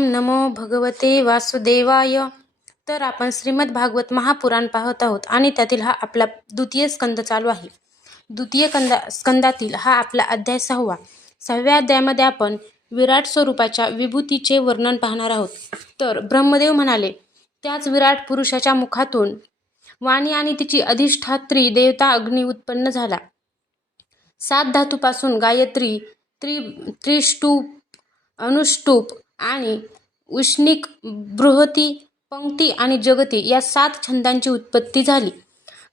ओम नमो भगवते वासुदेवाय. तर आपण श्रीमद भागवत महापुराण पाहत आहोत आणि त्यातील हा आपला द्वितीय स्कंद चालू आहे. द्वितीय कंदा स्कंदातील हा आपला अध्याय सहावा. सहाव्या अध्यायामध्ये आपण विराट स्वरूपाच्या विभूतीचे वर्णन पाहणार आहोत. तर ब्रह्मदेव म्हणाले त्याच विराट पुरुषाच्या मुखातून वाणी आणि तिची अधिष्ठात्री देवता अग्नी उत्पन्न झाला. सात धातूपासून गायत्री त्रि त्रिष्टूप अनुष्टूप आणि उष्णिक बृहती पंक्ती आणि जगती या सात छंदांची उत्पत्ती झाली.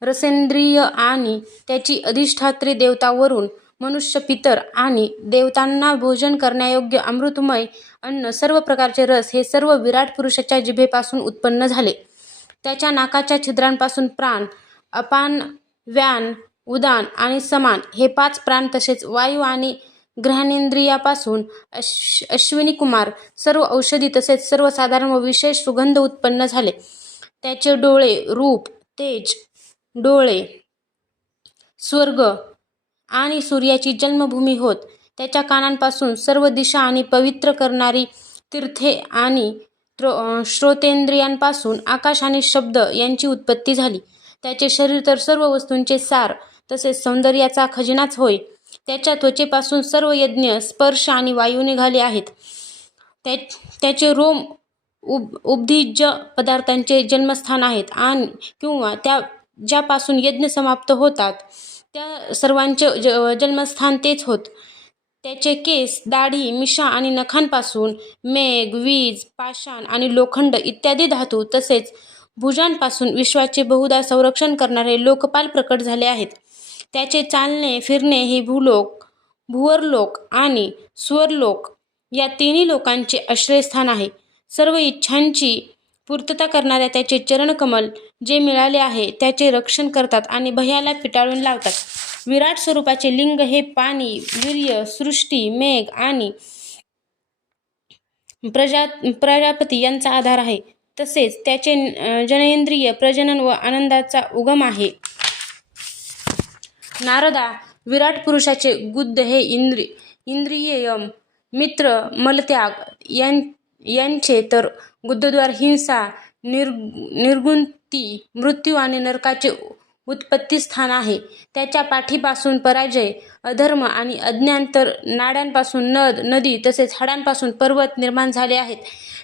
रसेंद्रिय आणि त्याची अधिष्ठात्री देवतावरून मनुष्य पितर आणि देवतांना भोजन करण्यायोग्य अमृतमय अन्न सर्व प्रकारचे रस हे सर्व विराट पुरुषाच्या जिभेपासून उत्पन्न झाले. त्याच्या नाकाच्या छिद्रांपासून प्राण अपान व्यान उदान आणि समान हे पाच प्राण तसेच वायू आणि ग्रहणेंद्रियापासून अश् अश्विनी कुमार सर्व औषधी तसेच सर्वसाधारण व विशेष सुगंध उत्पन्न झाले. त्याचे डोळे रूप तेज डोळे स्वर्ग आणि सूर्याची जन्मभूमी होत. त्याच्या कानांपासून सर्व दिशा आणि पवित्र करणारी तीर्थे आणि त्रो श्रोतेंद्रियांपासून आकाश आणि शब्द यांची उत्पत्ती झाली. त्याचे शरीर तर सर्व वस्तूंचे सार तसेच सौंदर्याचा खजिनाच होय. त्याच्या त्वचेपासून सर्व यज्ञ स्पर्श आणि वायू निघाले आहेत. त्या त्याचे रोम उब उब्धिज पदार्थांचे जन्मस्थान आहेत आणि किंवा त्या ज्यापासून यज्ञ समाप्त होतात त्या सर्वांचे ज जन्मस्थान तेच होत. त्याचे केस दाढी मिशा आणि नखांपासून मेघ वीज पाषाण आणि लोखंड इत्यादी धातू तसेच भुजांपासून विश्वाचे बहुधा संरक्षण करणारे लोकपाल प्रकट झाले आहेत. त्याचे चालणे फिरणे हे भूलोक भुवरलोक आणि स्वरलोक या तिन्ही लोकांचे आश्रयस्थान आहे. सर्व इच्छांची पूर्तता करणाऱ्या त्याचे चरणकमल जे मिळाले आहे त्याचे रक्षण करतात आणि भयाला पिटाळून लावतात. विराट स्वरूपाचे लिंग हे पाणी वीर्य सृष्टी मेघ आणि प्रजा प्रजापती यांचा आधार आहे. तसेच त्याचे जननेंद्रिय प्रजनन व आनंदाचा उगम आहे. नारदा विराट पुरुषाचे गुद्ध हे इंद्रि इंद्रियम मित्र मलत्याग यां यांचे तर गुद्धद्वार हिंसा निर् निर्गुंती मृत्यू आणि नरकाचे उत्पत्ती स्थान आहे. त्याच्या पाठीपासून पराजय अधर्म आणि अज्ञान तर नाड्यांपासून नद नदी तसेच हाडांपासून पर्वत निर्माण झाले आहेत.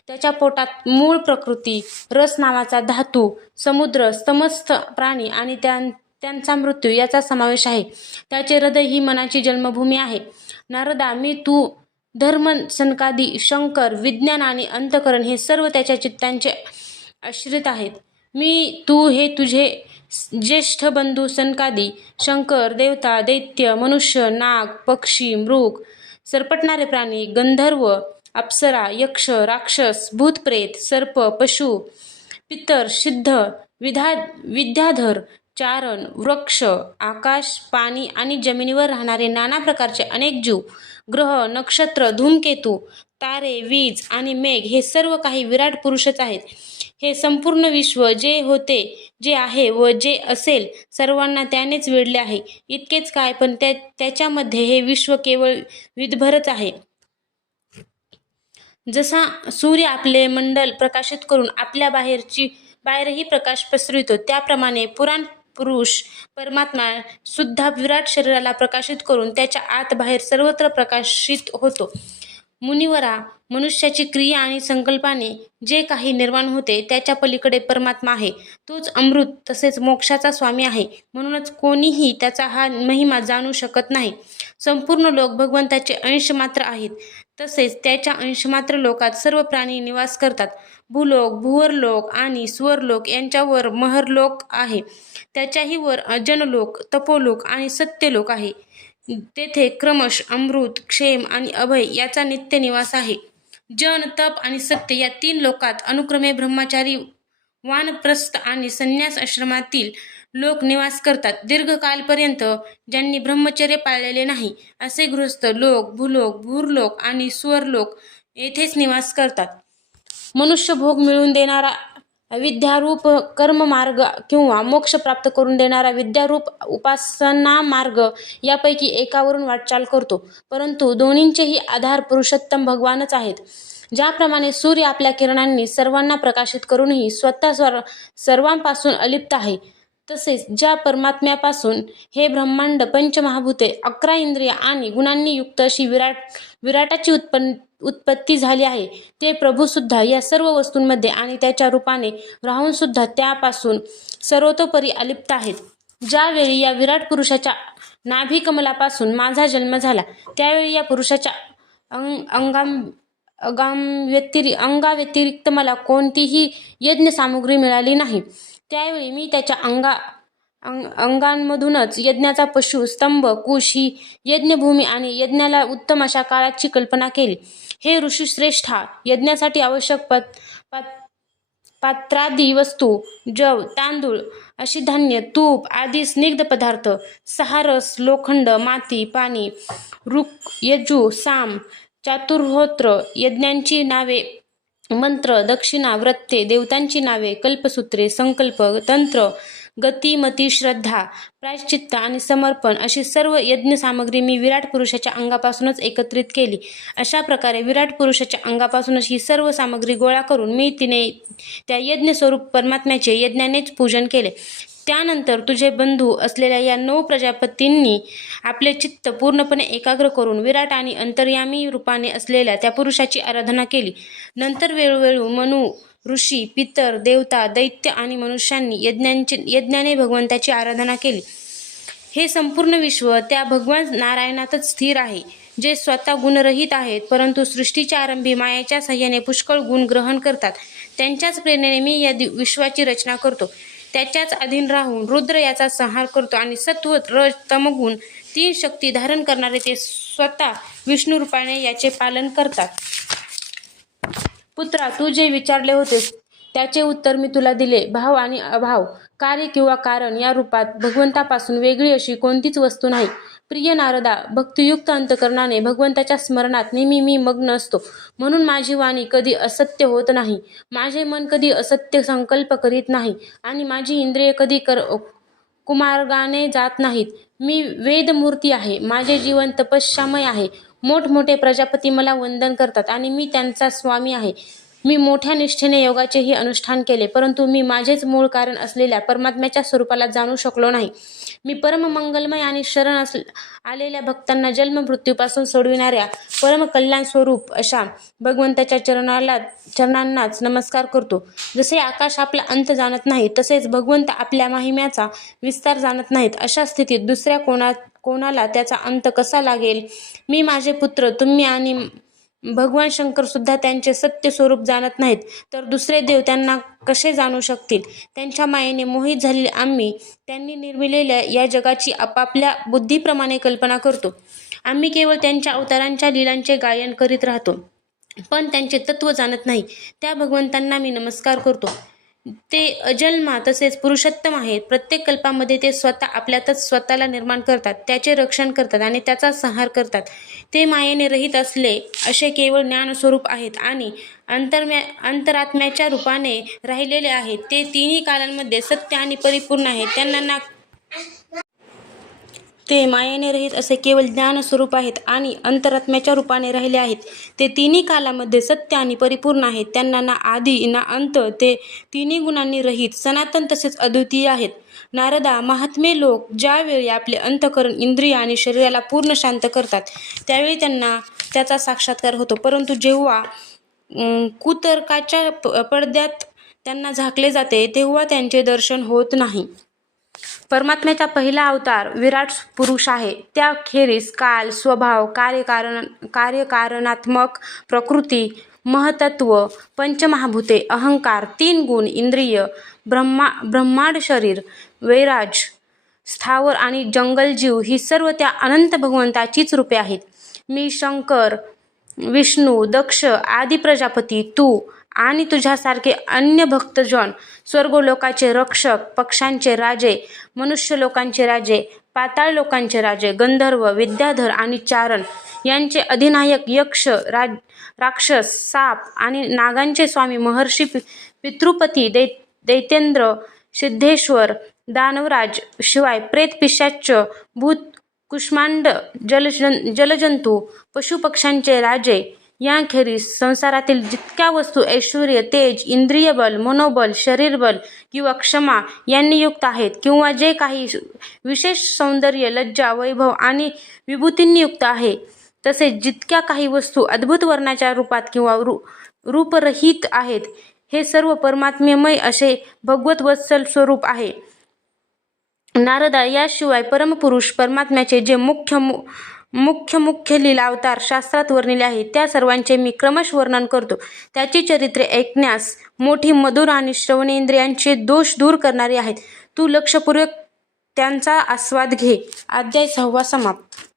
त्याच्या पोटात मूळ प्रकृती रस नावाचा धातू समुद्र समस्त प्राणी आणि त्या त्यांचा मृत्यू याचा समावेश आहे. त्याचे हृदय ही मनाची जन्मभूमी आहे. नारदा मी तू धर्म सनकादी शंकर विज्ञान आणि अंतकरण हे सर्व त्याच्या चित्तांचे आश्रित आहेत. मी तू हे तुझे ज्येष्ठ बंधू सनकादी शंकर देवता दैत्य मनुष्य नाग पक्षी मृग सरपटणारे प्राणी गंधर्व अप्सरा यक्ष राक्षस भूतप्रेत सर्प पशु पितर सिद्ध विधा विद्याधर चारण वृक्ष आकाश पाणी आणि जमिनीवर राहणारे नाना प्रकारचे अनेक जीव ग्रह नक्षत्र धूमकेतू तारे वीज आणि मेघ हे सर्व काही विराट पुरुषच आहेत. हे संपूर्ण विश्व जे होते जे आहे व जे असेल सर्वांना त्यानेच वेढले आहे. इतकेच काय पण त्या त्याच्यामध्ये हे विश्व केवळ विधभरच आहे. जसा सूर्य आपले मंडल प्रकाशित करून आपल्या बाहेरची बाहेरही प्रकाश पसरवितो त्याप्रमाणे पुराण पुरुष परमात्मा सुद्धा विराट शरीराला प्रकाशित करून त्याच्या आत बाहेर सर्वत्र प्रकाशित होतो. मुनिवरा मनुष्याची क्रिया आणि संकल्पाने जे काही निर्माण होते त्याच्या पलीकडे परमात्मा आहे. तोच अमृत तसेच मोक्षाचा स्वामी आहे. म्हणूनच कोणीही त्याचा हा महिमा जाणू शकत नाही. संपूर्ण लोक भगवंताचे अंश मात्र आहेत. तसेच त्याच्या अंशमात्र लोकात सर्व प्राणी निवास करतात. भूलोक भुवरलोक आणि स्वरलोक यांच्यावर महरलोक आहे. त्याच्याही वर अजनलोक तपोलोक आणि सत्यलोक आहे. तेथे क्रमश अमृत क्षेम आणि अभय याचा नित्य निवास आहे. जन तप आणि सत्य या तीन लोकात अनुक्रमे ब्रह्मचारी वानप्रस्थ आणि संन्यास आश्रमातील लोक निवास करतात. दीर्घकालपर्यंत ज्यांनी ब्रह्मचर्य पाळलेले नाही असे गृहस्थ लोक भूलोक भूरलोक आणि स्वरलोक येथेच निवास करतात. मनुष्य भोग मिळवून देणारा विद्यारूप कर्ममार्ग किंवा मोक्ष प्राप्त करून देणारा विद्यारूप उपासना मार्ग यापैकी एकावरून वाटचाल करतो. परंतु दोन्हींचेही आधार पुरुषोत्तम भगवानच आहेत. ज्याप्रमाणे सूर्य आपल्या किरणांनी सर्वांना प्रकाशित करूनही स्वतः स्वर सर्वांपासून अलिप्त आहे. तसेच ज्या परमात्म्यापासून हे ब्रह्मांड पंचमहाभूते अकरा इंद्रिय आणि गुणांनी युक्त अशी विराट विराटाची उत्पन्न उत्पत्ती झाली आहे ते प्रभूसुद्धा या सर्व वस्तूंमध्ये आणि त्याच्या रूपाने राहूनसुद्धा त्यापासून सर्वतोपरी अलिप्त आहेत. ज्यावेळी या विराट पुरुषाच्या नाभिकमलापासून माझा जन्म झाला त्यावेळी या पुरुषाच्या अंग अंगाम अगाम व्यतिरि अंगाव्यतिरिक्त मला कोणतीही यज्ञ सामुग्री मिळाली नाही. त्यावेळी मी त्याच्या अंगा अंग अंगांमधूनच यज्ञाचा पशु स्तंभ कुश ही यज्ञभूमी आणि यज्ञाला उत्तम अशा काळाची कल्पना केली. हे ऋषीश्रेष्ठा यज्ञासाठी आवश्यक पत पात पात्रादी वस्तू जव तांदूळ अशी धान्य तूप आदी स्निग्ध पदार्थ सहारस लोखंड माती पाणी रुक यजू साम चातुर्होत्र यज्ञांची नावे मंत्र दक्षिणा व्रत्ते देवतांची नावे कल्पसूत्रे संकल्प तंत्र गतिमती श्रद्धा प्रायश्चित्त आणि समर्पण अशी सर्व यज्ञ सामग्री मी विराट पुरुषाच्या अंगापासूनच एकत्रित केली. अशा प्रकारे विराट पुरुषाच्या अंगापासूनच ही सर्व सामग्री गोळा करून मी तिने त्या यज्ञ स्वरूप परमात्म्याचे यज्ञानेच पूजन केले. त्यानंतर तुझे बंधू असलेल्या या नऊ प्रजापतींनी आपले चित्त पूर्णपणे एकाग्र करून विराट आणि अंतर्यामी रूपाने असलेल्या त्या पुरुषाची आराधना केली. नंतर वेळोवेळी मनु ऋषी पितर देवता दैत्य आणि मनुष्यांनी यज्ञांची यज्ञाने भगवंताची आराधना केली. हे संपूर्ण विश्व त्या भगवान नारायणातच स्थिर आहे जे स्वतः गुणरहित आहेत परंतु सृष्टीच्या आरंभी मायाच्या सहाय्याने पुष्कळ गुण ग्रहण करतात. त्यांच्याच प्रेरणेने मी या विश्वाची रचना करतो. त्याच्याच अधीन राहून रुद्र याचा संहार करतो आणि सत्व रज तमगुण तीन शक्ती धारण करणारे ते स्वतः विष्णू रूपाने याचे पालन करतात. पुत्रा तू जे विचारले होतेस त्याचे उत्तर मी तुला दिले. भाव आणि अभाव कार्य किंवा कारण या रूपात भगवंतापासून वेगळी अशी कोणतीच वस्तू नाही. प्रिय नारदा भक्तियुक्त अंतकरणाने भगवंताच्या स्मरणात नेहमी मी मग्न असतो. म्हणून माझी वाणी कधी असत्य होत नाही. माझे मन कधी असत्य संकल्प करीत नाही. आणि माझी इंद्रिय कधी कर कुमार्गाने जात नाहीत. मी वेदमूर्ती आहे. माझे जीवन तपश्यामय आहे. मोठमोठे प्रजापती मला वंदन करतात आणि मी त्यांचा स्वामी आहे. मी मोठ्या निष्ठेने योगाचेही अनुष्ठान केले परंतु मी माझेच मूळ कारण असलेल्या परमात्म्याच्या स्वरूपाला जाणू शकलो नाही. मी परम मंगलमय आणि शरण अस आलेल्या भक्तांना जन्म मृत्यूपासून सोडविणाऱ्या परम कल्याण स्वरूप अशा भगवंताच्या चरणाला चरणांनाच नमस्कार करतो. जसे आकाश आपला अंत जाणत नाही तसेच भगवंत आपल्या महिम्याचा विस्तार जाणत नाहीत. अशा स्थितीत दुसऱ्या कोणा कोणाला त्याचा अंत कसा लागेल? मी माझे पुत्र तुम्ही आणि भगवान शंकर सुद्धा त्यांचे सत्य स्वरूप जाणत नाहीत तर दुसरे देव त्यांना कसे जाणू शकतील? त्यांच्या मायेने मोहित झालेले आम्ही त्यांनी निर्मिलेल्या या जगाची आपापल्या बुद्धीप्रमाणे कल्पना करतो. आम्ही केवळ त्यांच्या अवतारांच्या लीलांचे गायन करीत राहतो पण त्यांचे तत्व जाणत नाही. त्या भगवंतांना मी नमस्कार करतो. ते अजन्मा तसेच पुरुषोत्तम आहेत. प्रत्येक कल्पामध्ये ते स्वतः आपल्यातच स्वतःला निर्माण करतात. त्याचे रक्षण करतात आणि त्याचा संहार करतात. ते मायेने रहित असले असे केवळ ज्ञानस्वरूप आहेत आणि अंतर्म्या अंतरात्म्याच्या रूपाने राहिलेले आहेत. ते तिन्ही कालांमध्ये सत्य आणि परिपूर्ण आहेत. त्यांना ना ते मायेने रहित असे केवळ ज्ञान स्वरूप आहेत आणि अंतरात्म्याच्या रूपाने राहिले आहेत. ते तिन्ही कालामध्ये सत्य आणि परिपूर्ण आहेत. त्यांना ना आधी ना अंत ते तिन्ही गुणांनी रहित सनातन तसेच अद्वितीय आहेत. नारदा महात्मे लोक ज्यावेळी आपले अंतकरण इंद्रिय आणि शरीराला पूर्ण शांत करतात त्यावेळी त्यांना त्याचा साक्षात्कार होतो. परंतु जेव्हा कुतर्काच्या प- पडद्यात त्यांना झाकले जाते तेव्हा त्यांचे दर्शन होत नाही. परमात्म्याचा पहिला अवतार विराट पुरुष आहे. त्याखेरीस काल स्वभाव कार्यकारण कार्यकारणात्मक प्रकृती महतत्व पंचमहाभूते अहंकार तीन गुण इंद्रिय ब्रह्मा ब्रह्मांड शरीर वैराज स्थावर आणि जंगलजीव ही सर्व त्या अनंत भगवंताचीच रूपे आहेत. मी शंकर विष्णू दक्ष आदी प्रजापती तू आणि तुझ्यासारखे अन्य भक्तजन स्वर्गलोकाचे रक्षक पक्षांचे राजे मनुष्य लोकांचे राजे पाताळ लोकांचे राजे गंधर्व विद्याधर आणि चारण यांचे अधिनायक यक्ष राज राक्षस साप आणि नागांचे स्वामी महर्षी पि- पितृपती दै दैतेंद्र सिद्धेश्वर दानवराज शिवाय प्रेत पिशाच भूत कुष्मांड जलजन जलजंतू पशुपक्ष्यांचे राजे यांखेरीज संसारातील जितक्या वस्तू ऐश्वर्य तेज इंद्रियबल मनोबल शरीरबल किंवा क्षमा यांनी युक्त आहेत किंवा जे काही विशेष सौंदर्य लज्जा वैभव आणि विभूतींनी युक्त आहे तसेच जितक्या काही वस्तू अद्भुत वर्णाच्या रूपात किंवा रू रूपरहित आहेत हे सर्व परमात्म्यमय असे भगवत वत्सल स्वरूप आहे. नारदा याशिवाय परमपुरुष परमात्म्याचे जे मुख्य मु मुख्य मुख्य लीला अवतार शास्त्रात वर्णिले आहेत त्या सर्वांचे मी क्रमश वर्णन करतो. त्याची चरित्रे ऐकण्यास मोठी मधुर आणि श्रवणेंद्रियांचे दोष दूर करणारी आहेत. तू लक्षपूर्वक त्यांचा आस्वाद घे. अध्याय सहावा समाप्त.